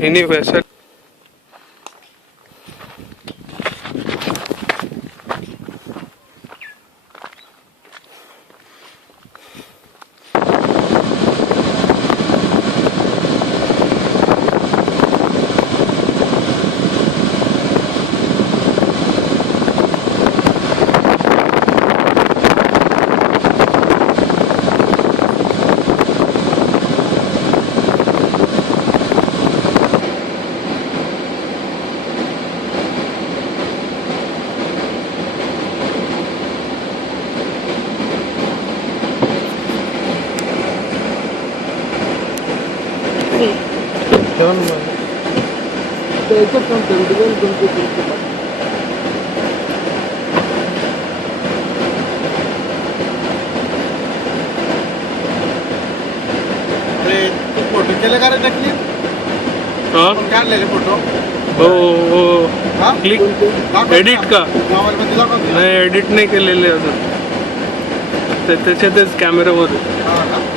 नहीं वैसा फोटो केले का रे नक्की? काढलेले फोटो हो क्लिक एडिट का मोबाईल मध्ये दाखवतो. नाही एडिट नाही केलेले अजून त्याच्यातच कॅमेरावर हा का?